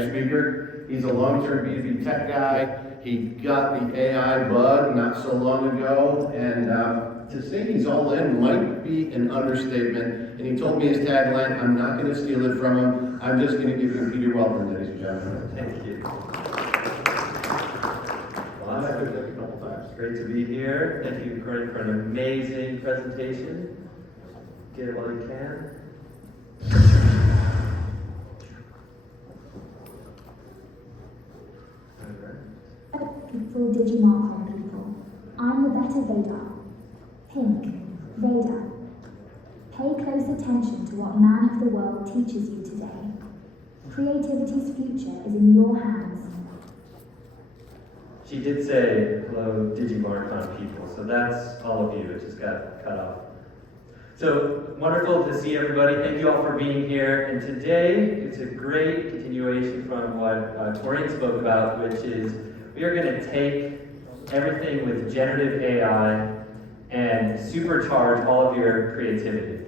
speaker. He's a long-term B2B tech guy. He got the AI bug not so long ago, and to say he's all in might be an understatement. And he told me his tagline, I'm not going to steal it from him. I'm just going to give you Peter Weltman, ladies and gentlemen. Thank you. Well, I've heard that a couple times. Great to be here. Thank you, Corinne, for an amazing presentation. Get it while you can. For DigiMarCon people, I'm the better Vader. Pink, Vader. Pay close attention to what man of the world teaches you today. Creativity's future is in your hands. She did say, hello, DigiMarCon people, so that's all of you. It just got cut off. So, wonderful to see everybody. Thank you all for being here. And today, it's a great continuation from what Corinne spoke about, which is we are going to take everything with generative AI and supercharge all of your creativity.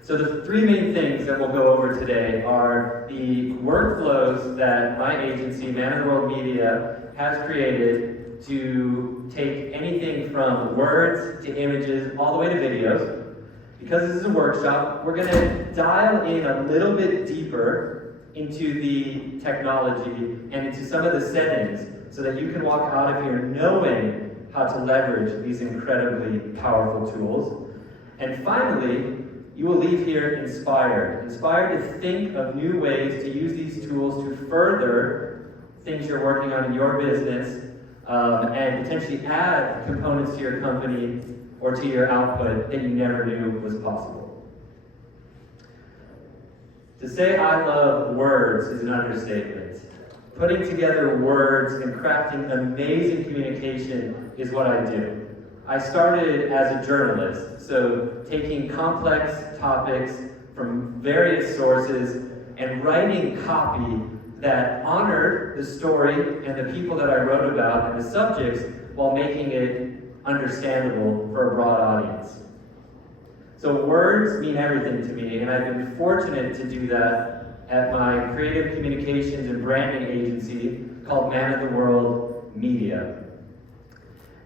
So the three main things that we'll go over today are the workflows that my agency, Man of the World Media, has created to take anything from words to images all the way to videos. Because this is a workshop, we're going to dial in a little bit deeper into the technology and into some of the settings so that you can walk out of here knowing how to leverage these incredibly powerful tools. And finally, you will leave here inspired to think of new ways to use these tools to further things you're working on in your business and potentially add components to your company or to your output that you never knew was possible. To say I love words is an understatement. Putting together words and crafting amazing communication is what I do. I started as a journalist, so taking complex topics from various sources and writing copy that honored the story and the people that I wrote about and the subjects while making it understandable for a broad audience. So words mean everything to me, and I've been fortunate to do that at my creative communications and branding agency called Man of the World Media.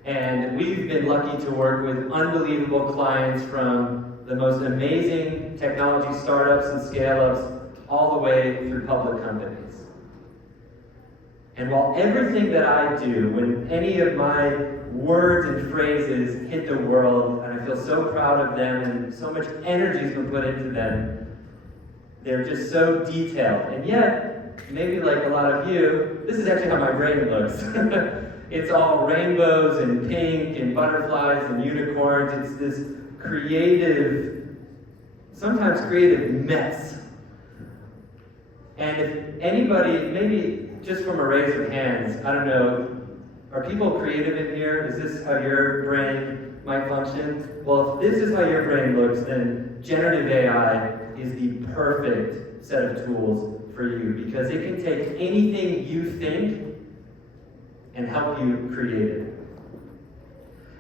And we've been lucky to work with unbelievable clients from the most amazing technology startups and scale-ups all the way through public companies. And while everything that I do, when any of my words and phrases hit the world, and I feel so proud of them and so much energy has been put into them, they're just so detailed. And yet, maybe like a lot of you, this is actually how my brain looks. It's all rainbows and pink and butterflies and unicorns. It's this creative, sometimes creative mess. And if anybody, maybe just from a raise of hands, I don't know, are people creative in here? Is this how your brain might function? Well, if this is how your brain looks, then generative AI is the perfect set of tools for you because it can take anything you think and help you create it.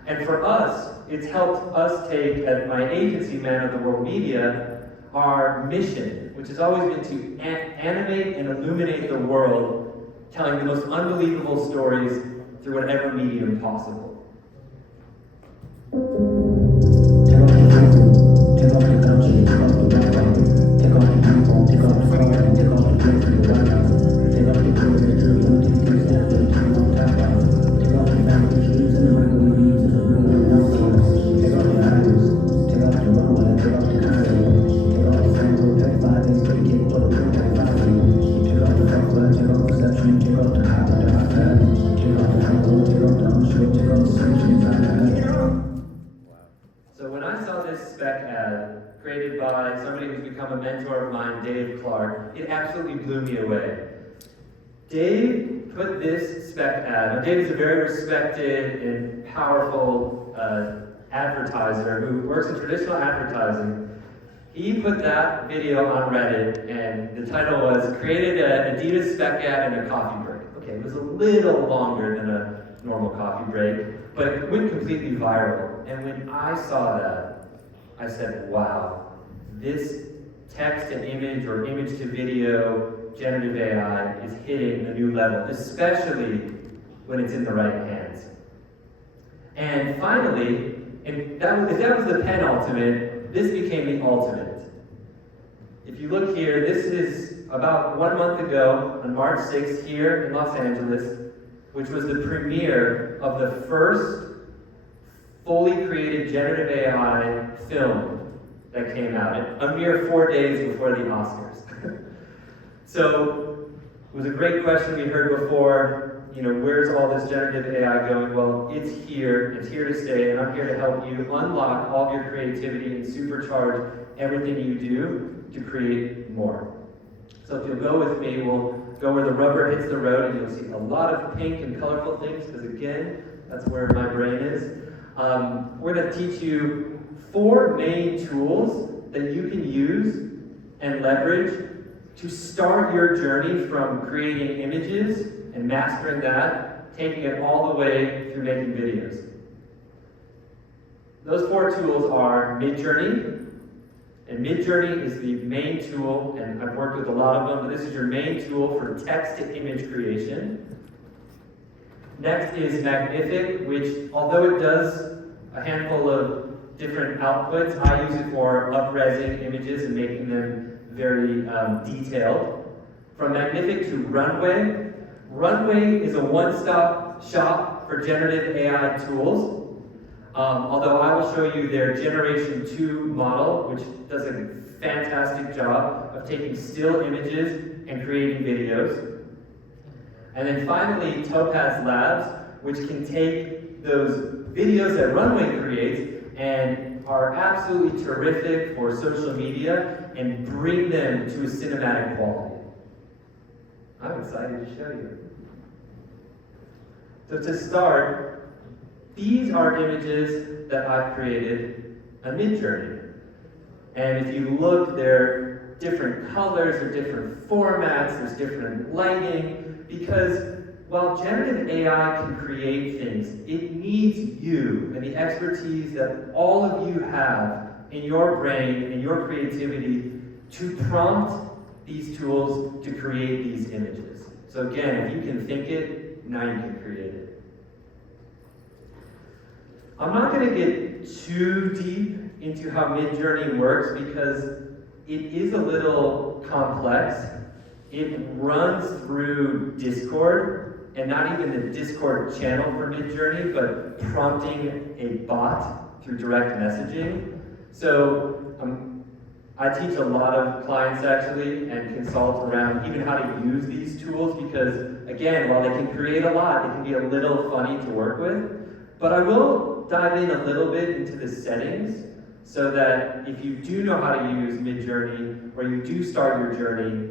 And for us, it's helped us take, at my agency, Man of the World Media, our mission, which has always been to animate and illuminate the world, telling the most unbelievable stories through whatever medium possible. So when I saw this spec ad created by somebody who's become a mentor of mine, Dave Clark, it absolutely blew me away. Dave put this spec ad, now Dave is a very respected and powerful advertiser who works in traditional advertising. He put that video on Reddit and the title was, created an Adidas spec ad and a coffee break. Okay, it was a little longer than a normal coffee break, but it went completely viral. And when I saw that, I said, wow, this text to image or image to video generative AI is hitting a new level, especially when it's in the right hands. And finally, if that was the penultimate, this became the ultimate. If you look here, this is about 1 month ago, on March 6th, here in Los Angeles, which was the premiere of the first fully created generative AI film that came out, a mere 4 days before the Oscars. So, it was a great question we heard before, where's all this generative AI going? Well, it's here to stay, and I'm here to help you unlock all of your creativity and supercharge everything you do to create more. So if you'll go with me, we'll go where the rubber hits the road, and you'll see a lot of pink and colorful things, because again, that's where my brain is. We're going to teach you 4 main tools that you can use and leverage to start your journey from creating images and mastering that, taking it all the way through making videos. Those 4 tools are Midjourney, and Midjourney is the main tool, and I've worked with a lot of them, but this is your main tool for text-to-image creation. Next is Magnific, which, although it does a handful of different outputs, I use it for up-resing images and making them very detailed. From Magnific to Runway. Runway is a one-stop shop for generative AI tools. Although I will show you their Generation 2 model, which does a fantastic job of taking still images and creating videos. And then finally, Topaz Labs, which can take those videos that Runway creates and are absolutely terrific for social media and bring them to a cinematic quality. I'm excited to show you. So to start, these are images that I've created on Midjourney. And if you look, there are different colors, there are different formats, there's different lighting, because while generative AI can create things, it needs you and the expertise that all of you have in your brain and your creativity to prompt these tools to create these images. So again, if you can think it, now you can create it. I'm not going to get too deep into how Midjourney works because it is a little complex. It runs through Discord, and not even the Discord channel for Midjourney, but prompting a bot through direct messaging. So I teach a lot of clients actually and consult around even how to use these tools because, again, while they can create a lot, it can be a little funny to work with. But I will dive in a little bit into the settings so that if you do know how to use Midjourney or you do start your journey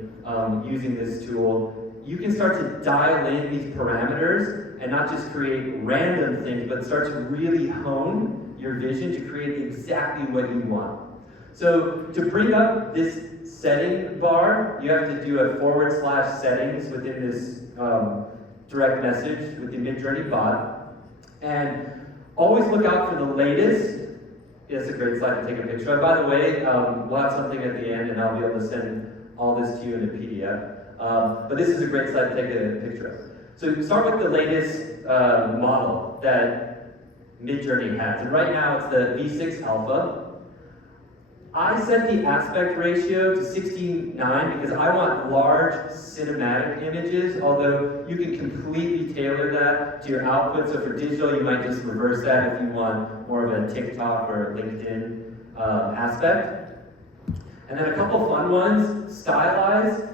using this tool, you can start to dial in these parameters and not just create random things, but start to really hone your vision to create exactly what you want. So to bring up this setting bar, you have to do a /settings within this direct message with the Midjourney bot. And always look out for the latest. It's a great slide to take a picture of. By the way, we'll have something at the end and I'll be able to send all this to you in a PDF. But this is a great slide to take a picture of. So you start with the latest model that Midjourney has. And right now it's the V6 Alpha. I set the aspect ratio to 16:9 because I want large cinematic images, although you can completely tailor that to your output. So for digital, you might just reverse that if you want more of a TikTok or LinkedIn aspect. And then a couple fun ones, stylize,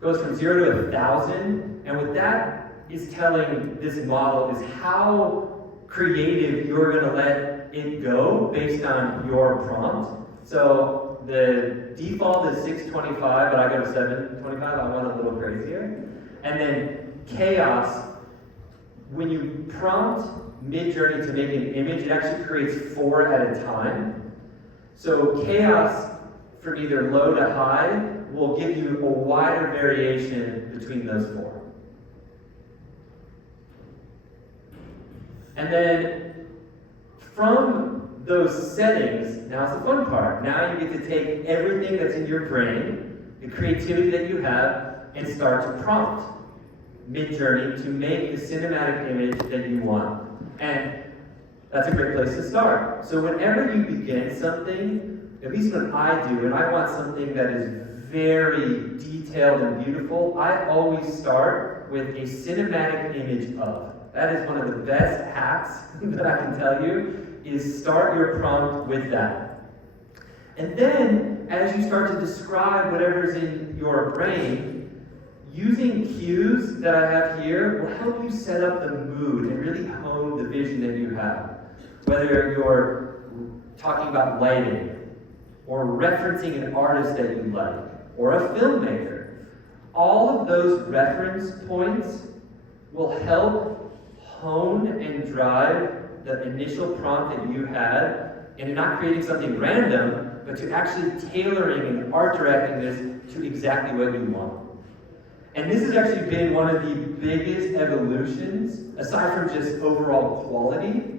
goes from 0 to 1,000. And what that is telling this model is how creative you're gonna let it go based on your prompt. So the default is 625, but I go to 725. I want a little crazier. And then chaos, when you prompt Midjourney to make an image, it actually creates 4 at a time. So chaos from either low to high will give you a wider variation between those 4. And then from those settings, now's the fun part. Now you get to take everything that's in your brain, the creativity that you have, and start to prompt Midjourney to make the cinematic image that you want. And that's a great place to start. So whenever you begin something, at least when I do, and I want something that is very detailed and beautiful, I always start with a cinematic image of. That is one of the best hacks that I can tell you, is start your prompt with that. And then, as you start to describe whatever's in your brain, using cues that I have here will help you set up the mood and really hone the vision that you have. Whether you're talking about lighting, or referencing an artist that you like, or a filmmaker, all of those reference points will help hone and drive the initial prompt that you had, and not creating something random, but to actually tailoring and art directing this to exactly what you want. And this has actually been one of the biggest evolutions, aside from just overall quality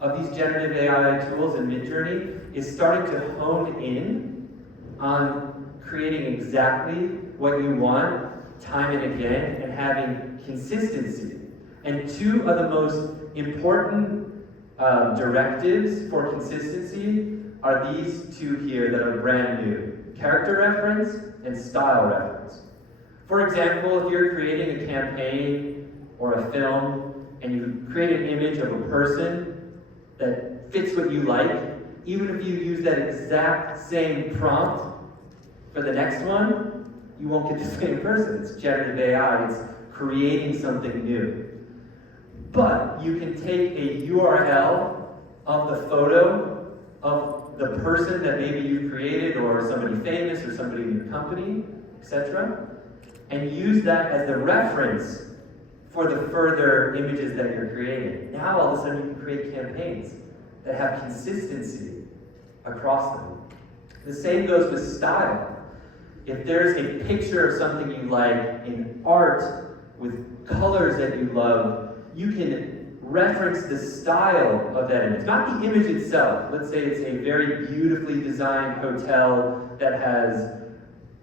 of these generative AI tools and Midjourney, is starting to hone in on creating exactly what you want time and again and having consistency. And two of the most important directives for consistency are these two here that are brand new: character reference and style reference. For example, if you're creating a campaign or a film and you create an image of a person that fits what you like, even if you use that exact same prompt for the next one, you won't get the same person. It's generative AI, it's creating something new. But you can take a URL of the photo of the person that maybe you created, or somebody famous, or somebody in your company, etc., and use that as the reference for the further images that you're creating. Now all of a sudden you can create campaigns that have consistency across them. The same goes with style. If there's a picture of something you like in art with colors that you love, you can reference the style of that image, not the image itself. Let's say it's a very beautifully designed hotel that has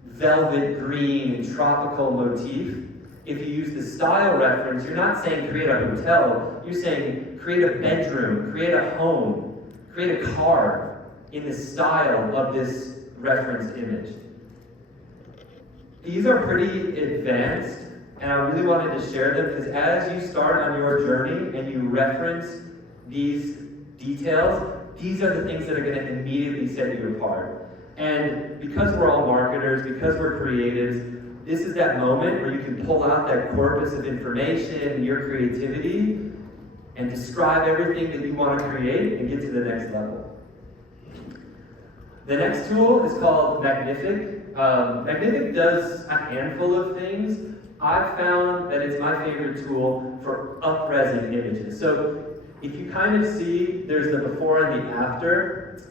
velvet green and tropical motif. If you use the style reference, you're not saying create a hotel, you're saying create a bedroom, create a home, create a car in the style of this referenced image. These are pretty advanced, and I really wanted to share them because as you start on your journey and you reference these details, these are the things that are going to immediately set you apart. And because we're all marketers, because we're creatives, this is that moment where you can pull out that corpus of information, your creativity, and describe everything that you want to create and get to the next level. The next tool is called Magnific. Magnific does a handful of things. I've found that it's my favorite tool for up-resing images. So if you kind of see, there's the before and the after.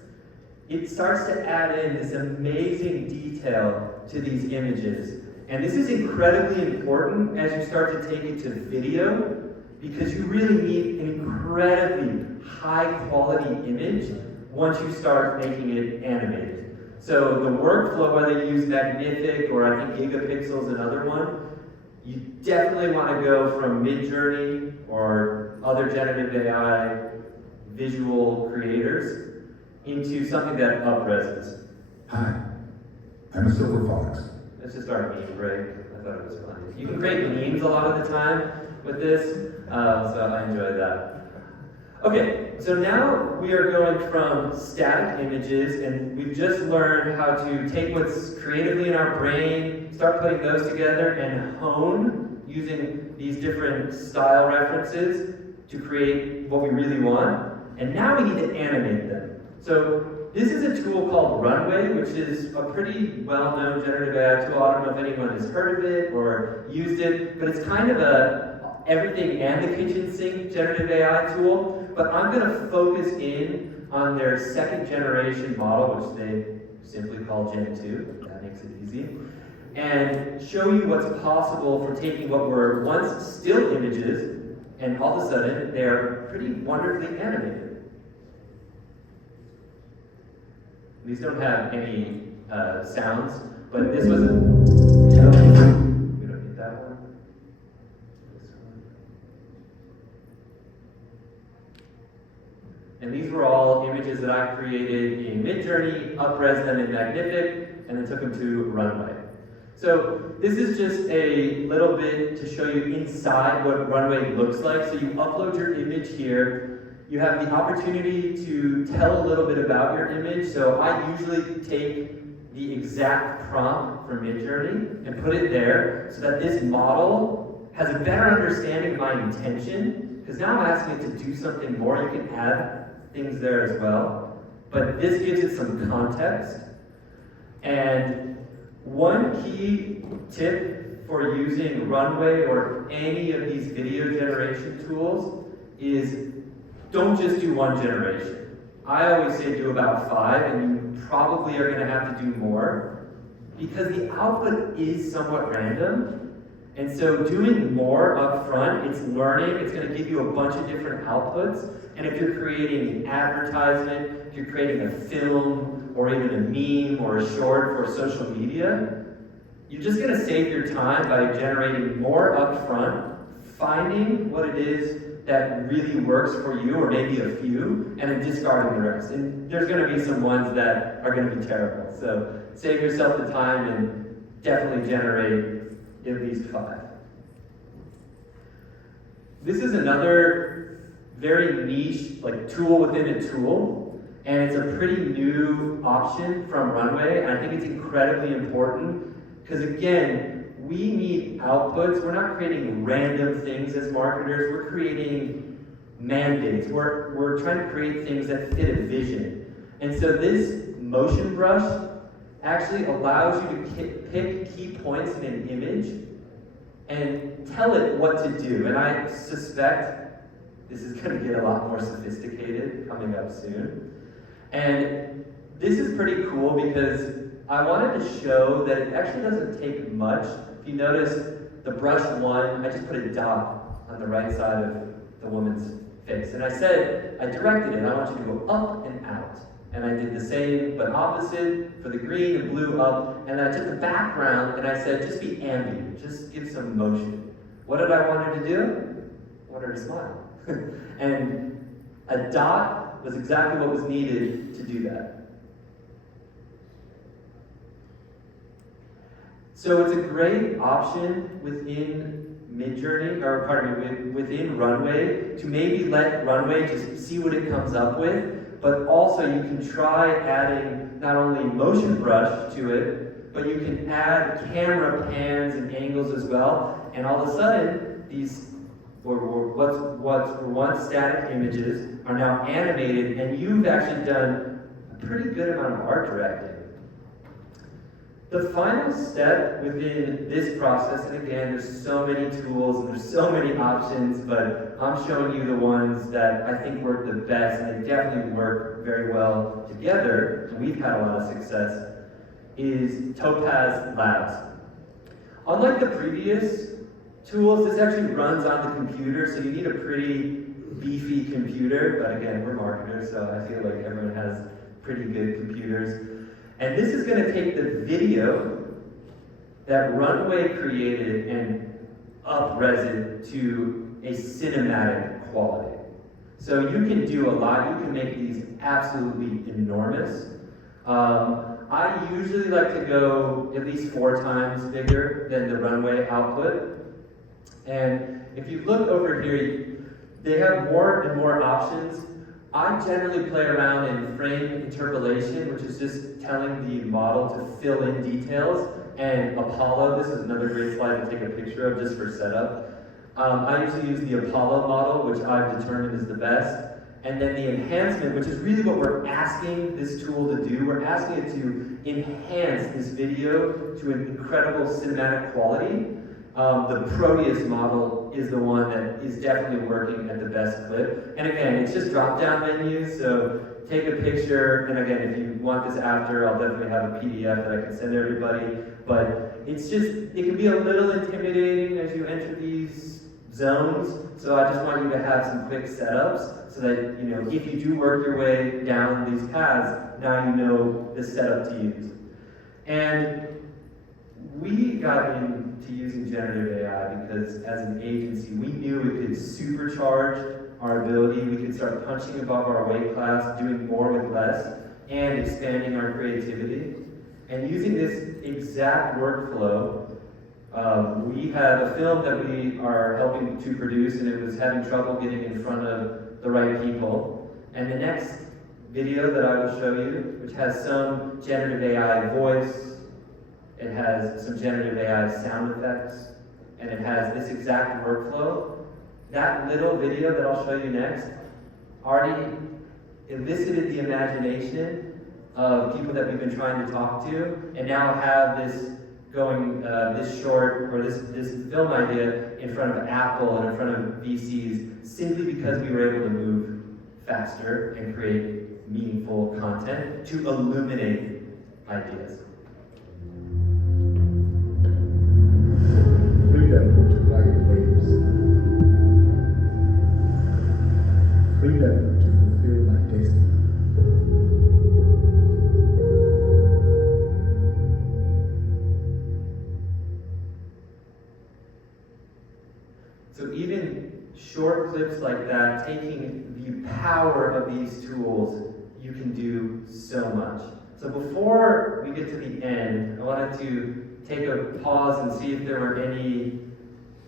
It starts to add in this amazing detail to these images. And this is incredibly important as you start to take it to video, because you really need an incredibly high quality image once you start making it animated. So the workflow, whether you use Magnific or I think Gigapixel's another one, you definitely want to go from Midjourney or other generative AI visual creators into something that up-reses. Hi, I'm a silver fox. Let's just start a meme break. I thought it was funny. You can create memes a lot of the time with this, so I enjoyed that. Okay, so now we are going from static images, and we've just learned how to take what's creatively in our brain, start putting those together, and hone using these different style references to create what we really want. And now we need to animate them. So this is a tool called Runway, which is a pretty well-known generative AI tool. I don't know if anyone has heard of it or used it, but it's kind of a everything and the kitchen sink generative AI tool. But I'm going to focus in on their second generation model, which they simply call Gen 2. That makes it easy. And show you what's possible for taking what were once still images, and all of a sudden they're pretty wonderfully animated. These don't have any sounds, but this was one. This one. And these were all images that I created in Midjourney, up-res them in Magnific, and then took them to Runway. So this is just a little bit to show you inside what Runway looks like. So you upload your image here. You have the opportunity to tell a little bit about your image. So I usually take the exact prompt from Midjourney and put it there so that this model has a better understanding of my intention. Because now I'm asking it to do something more. You can add things there as well. But this gives it some context. And one key tip for using Runway or any of these video generation tools is don't just do one generation. I always say do about 5, and you probably are going to have to do more because the output is somewhat random. And so doing more up front, it's learning, it's going to give you a bunch of different outputs. And if you're creating an advertisement, if you're creating a film, or even a meme or a short for social media, you're just going to save your time by generating more up front, finding what it is that really works for you, or maybe a few, and then discarding the rest. And there's going to be some ones that are going to be terrible. So save yourself the time and definitely generate at least 5. This is another very niche tool within a tool. And it's a pretty new option from Runway, and I think it's incredibly important because, again, we need outputs. We're not creating random things as marketers. We're creating mandates. We're trying to create things that fit a vision. And so this motion brush actually allows you to pick key points in an image and tell it what to do. And I suspect this is going to get a lot more sophisticated coming up soon. And this is pretty cool because I wanted to show that it actually doesn't take much. If you notice the brush 1, I just put a dot on the right side of the woman's face. And I said, I directed it, I want you to go up and out. And I did the same, but opposite for the green and blue up. And I took the background and I said, just be ambient, just give some motion. What did I want her to do? I wanted her to smile. And a dot was exactly what was needed to do that. So it's a great option within Midjourney, or pardon me, within Runway, to maybe let Runway just see what it comes up with, but also you can try adding not only motion brush to it, but you can add camera pans and angles as well, and all of a sudden, these what were once static images are now animated, and you've actually done a pretty good amount of art directing. The final step within this process, and again, there's so many tools and there's so many options, but I'm showing you the ones that I think work the best, and they definitely work very well together, and we've had a lot of success, is Topaz Labs. Unlike the previous tools, this actually runs on the computer, so you need a pretty beefy computer, but again, we're marketers, so I feel like everyone has pretty good computers. And this is going to take the video that Runway created and up-res it to a cinematic quality. So you can do a lot. You can make these absolutely enormous. I usually like to go at least 4 times bigger than the Runway output. And if you look over here, they have more and more options. I generally play around in frame interpolation, which is just telling the model to fill in details. And Apollo, this is another great slide to take a picture of just for setup. I usually use the Apollo model, which I've determined is the best. And then the enhancement, which is really what we're asking this tool to do. We're asking it to enhance this video to an incredible cinematic quality. The Proteus model is the one that is definitely working at the best clip. And again, it's just drop-down menus, so take a picture, and again, if you want this after, I'll definitely have a PDF that I can send everybody. But it's just, it can be a little intimidating as you enter these zones, so I just want you to have some quick setups so that, you know, if you do work your way down these paths, now you know the setup to use. And We got into using generative AI because as an agency, we knew it could supercharge our ability. We could start punching above our weight class, doing more with less, and expanding our creativity. And using this exact workflow, we have a film that we are helping to produce, and it was having trouble getting in front of the right people. And the next video that I will show you, which has some generative AI voice, it has some generative AI sound effects, and it has this exact workflow. That little video that I'll show you next already elicited the imagination of people that we've been trying to talk to, and now have this going, this short, or this film idea in front of Apple and in front of VCs, simply because we were able to move faster and create meaningful content to illuminate ideas. Freedom to ride waves. Freedom to fulfill my destiny. So even short clips like that, taking the power of these tools, you can do so much. So before we get to the end, I wanted to take a pause and see if there were any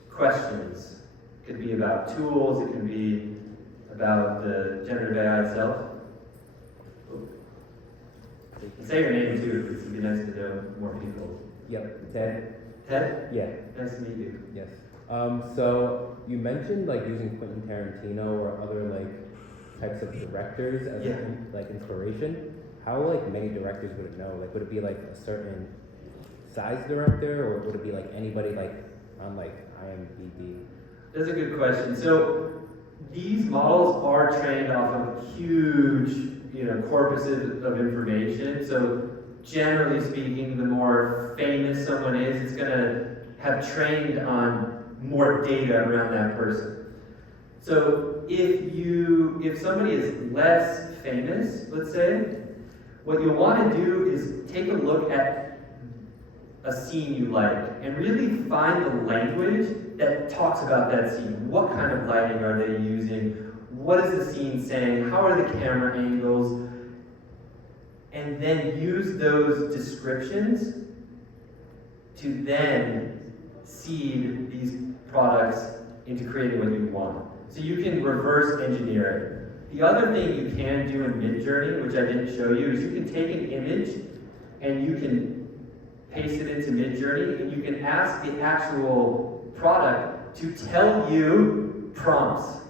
questions. It could be about tools, it could be about the generative AI itself. And say your name too, because it'd be nice to know more people. Yep, Ted. Ted? Yeah, Nice to meet you. yes. So you mentioned like using Quentin Tarantino or other like types of directors as Yeah. like inspiration. How like many directors would it know? Like would it be like a certain size director, or would it be like anybody like on like IMDb? That's a good question. So these models are trained off of huge, corpuses of information. So generally speaking, the more famous someone is, it's going to have trained on more data around that person. So if somebody is less famous, let's say, what you'll want to do is take a look at a scene you like and really find the language that talks about that scene. What kind of lighting are they using? What is the scene saying? How are the camera angles? And then use those descriptions to then seed these products into creating what you want. So you can reverse engineer it. The other thing you can do in Midjourney, which I didn't show you, is you can take an image and you can paste it into Midjourney, and you can ask the actual product to tell you prompts.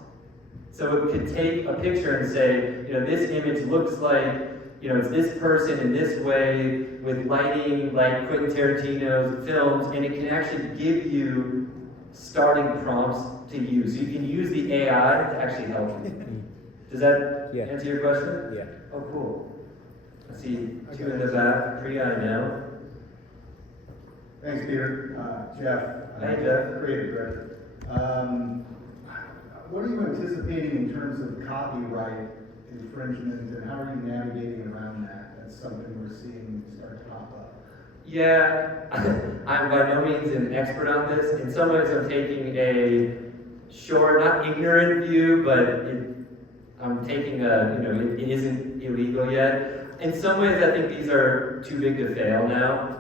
So it could take a picture and say, this image looks like, it's this person in this way with lighting like Quentin Tarantino's films, and it can actually give you starting prompts to use. So you can use the AI to actually help you. Does that answer your question? Yeah. Oh, cool. I see two in the back. Priya, I know. Thanks, Peter. Jeff. Hey, Jeff. Creative director. What are you anticipating in terms of copyright infringement, and how are you navigating around that? That's something we're seeing start to pop up. Yeah, I'm by no means an expert on this. In some ways, I'm taking a short, not ignorant view, but I'm taking it isn't illegal yet. In some ways, I think these are too big to fail now.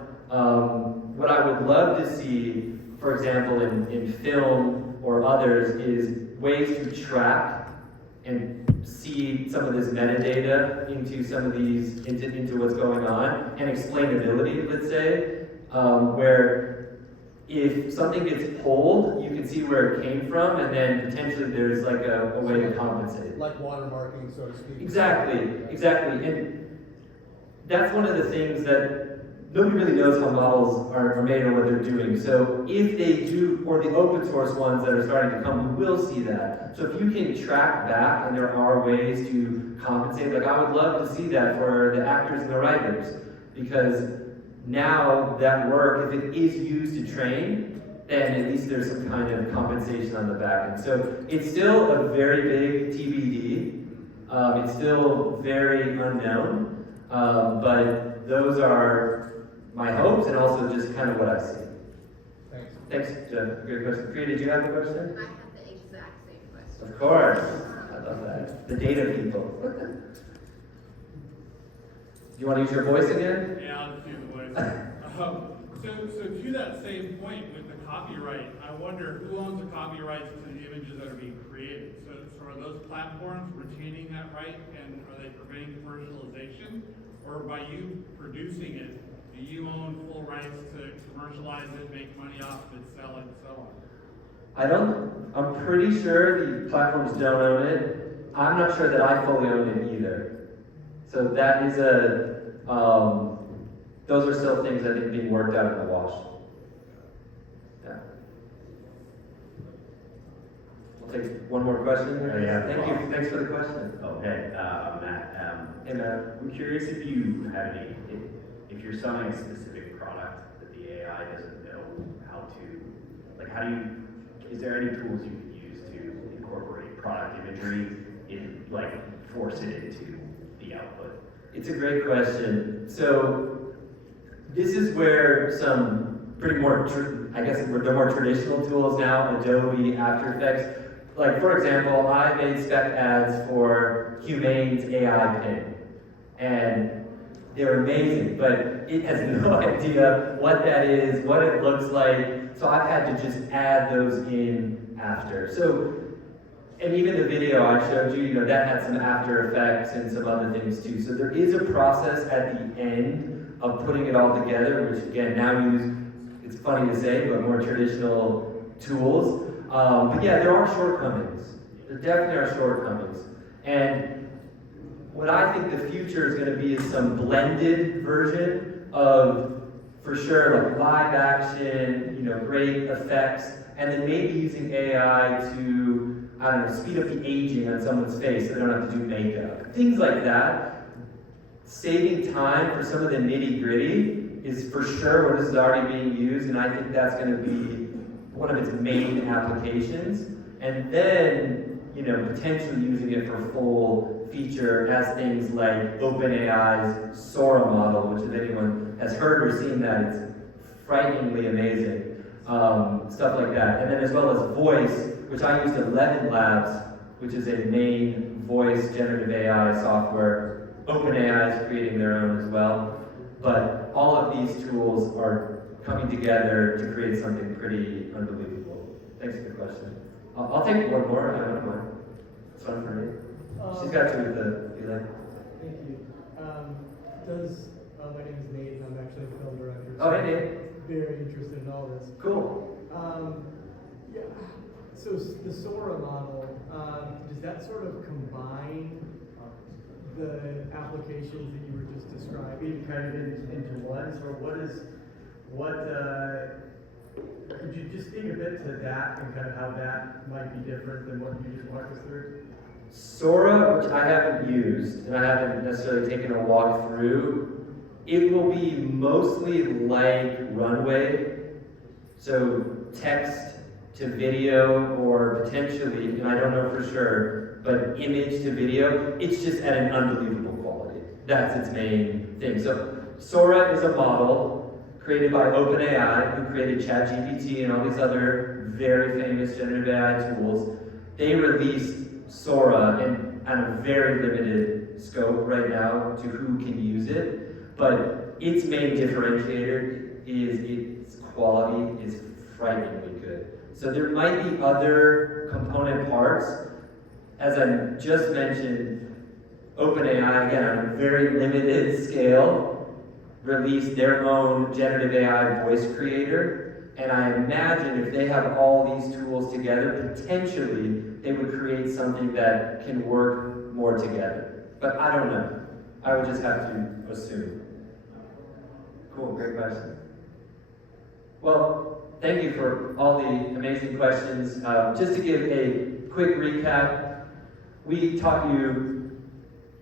What I would love to see, for example, in film or others, is ways to track and seed some of this metadata into some of these, into what's going on, and explainability, let's say, where if something gets pulled, you can see where it came from, and then potentially there's like a way to compensate. Like watermarking, so to speak. Exactly. And that's one of the things that nobody really knows how models are made or what they're doing. So if they do, or the open source ones that are starting to come, we will see that. So if you can track back, and there are ways to compensate, like I would love to see that for the actors and the writers, because now that work, if it is used to train, then at least there's some kind of compensation on the back end. So it's still a very big TBD. It's still very unknown, but those are my hopes and also just kind of what I see. Thanks. Thanks, Jeff. Good question. Priya, did you have a question? I have the exact same question. Of course. I love that. The data people. Do you want to use your voice again? Yeah, I'll just use the voice. So to that same point with the copyright, I wonder who owns the copyrights to the images that are being created? So are those platforms retaining that right, and are they preventing commercialization? Or by you producing it, do you own full rights to commercialize it, make money off of it, sell it, and so on? I'm pretty sure the platforms don't own it. I'm not sure that I fully own it either. So that is those are still things I think being worked out in the wash. Yeah. We'll take one more question. Oh, yeah. Thank you. Thanks for the question. Oh, hey, Matt. Hey, Matt. I'm curious if you have any, if you're selling a specific product that the AI doesn't know how to, like, is there any tools you can use to incorporate product imagery in, like, force it into the output? It's a great question. So this is where some pretty more, I guess they're more traditional tools now, Adobe, After Effects. Like, for example, I made spec ads for Humane's AI pin, and they're amazing, but it has no idea what that is, what it looks like, so I've had to just add those in after. So, and even the video I showed you, that had some After Effects and some other things too. So there is a process at the end of putting it all together, which again, now use, it's funny to say, but more traditional tools. But yeah, there are shortcomings. There definitely are shortcomings. And what I think the future is going to be is some blended version of, for sure, like live action, great effects, and then maybe using AI to, I don't know, speed up the aging on someone's face so they don't have to do makeup. Things like that. Saving time for some of the nitty-gritty is for sure what is already being used, and I think that's going to be one of its main applications. And then, potentially using it for full feature as things like OpenAI's Sora model, which if anyone has heard or seen that, it's frighteningly amazing. Stuff like that. And then as well as voice, which I used 11 Labs, which is a main voice generative AI software. OpenAI is creating their own as well. But all of these tools are coming together to create something pretty unbelievable. Thanks for the question. I'll take one more. I don't mind. It's fun for me. She's got two with the Eli. Thank you. My name is Nate, and I'm actually a film director. Oh, hey, Nate. Very interested in all this. Cool. Yeah. So the Sora model, does that sort of combine the applications that you were just describing kind of into one? So could you just speak a bit to that and kind of how that might be different than what you just walked us through? Sora, which I haven't used, and I haven't necessarily taken a walk through, it will be mostly like Runway, so text to video, or potentially, and I don't know for sure, but image to video. It's just at an unbelievable quality. That's its main thing. So Sora is a model created by OpenAI, who created ChatGPT and all these other very famous generative AI tools. They released Sora in a very limited scope right now to who can use it, but its main differentiator is its quality is frighteningly good. So there might be other component parts. As I just mentioned, OpenAI, again, on a very limited scale, released their own generative AI voice creator. And I imagine if they have all these tools together, potentially they would create something that can work more together. But I don't know. I would just have to assume. Cool, great question. Well, thank you for all the amazing questions. Just to give a quick recap, we taught you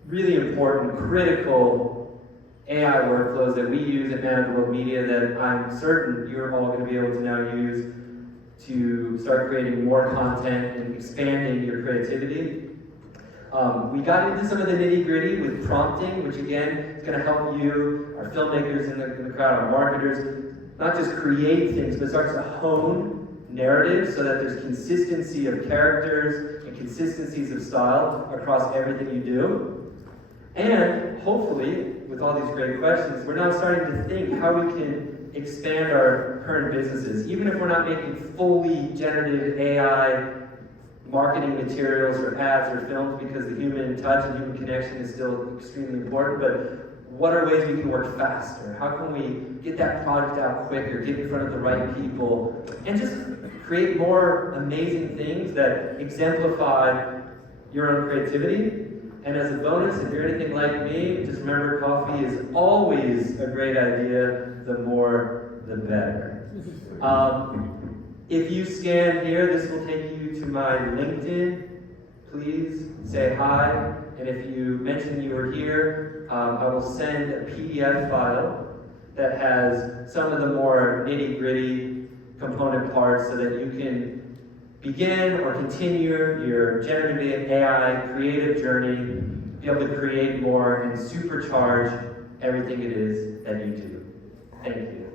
really important, critical AI workflows that we use at Man of the World Media that I'm certain you're all going to be able to now use to start creating more content and expanding your creativity. We got into some of the nitty gritty with prompting, which again is going to help you, our filmmakers in the crowd, our marketers, not just create things, but start to hone narratives so that there's consistency of characters and consistencies of style across everything you do. And hopefully, with all these great questions, we're now starting to think how we can expand our current businesses, even if we're not making fully generative AI marketing materials or ads or films, because the human touch and human connection is still extremely important. But what are ways we can work faster? How can we get that product out quicker, get in front of the right people, and just create more amazing things that exemplify your own creativity? And as a bonus, if you're anything like me, just remember coffee is always a great idea. The more, the better. If you scan here, this will take you to my LinkedIn. Please say hi. And if you mention you were here, I will send a PDF file that has some of the more nitty-gritty component parts so that you can begin or continue your generative AI creative journey, be able to create more and supercharge everything it is that you do. Thank you.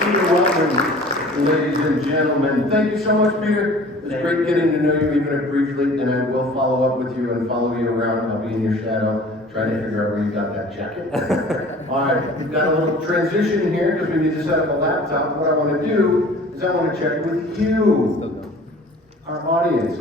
Peter Weltman, ladies and gentlemen. Thank you so much, Peter. It was great getting to know you even briefly, and I will follow up with you and follow you around. I'll be in your shadow, trying to figure out where you got that jacket. All right, we've got a little transition here because we need to set up a laptop. What I want to do is I want to check with you, our audience.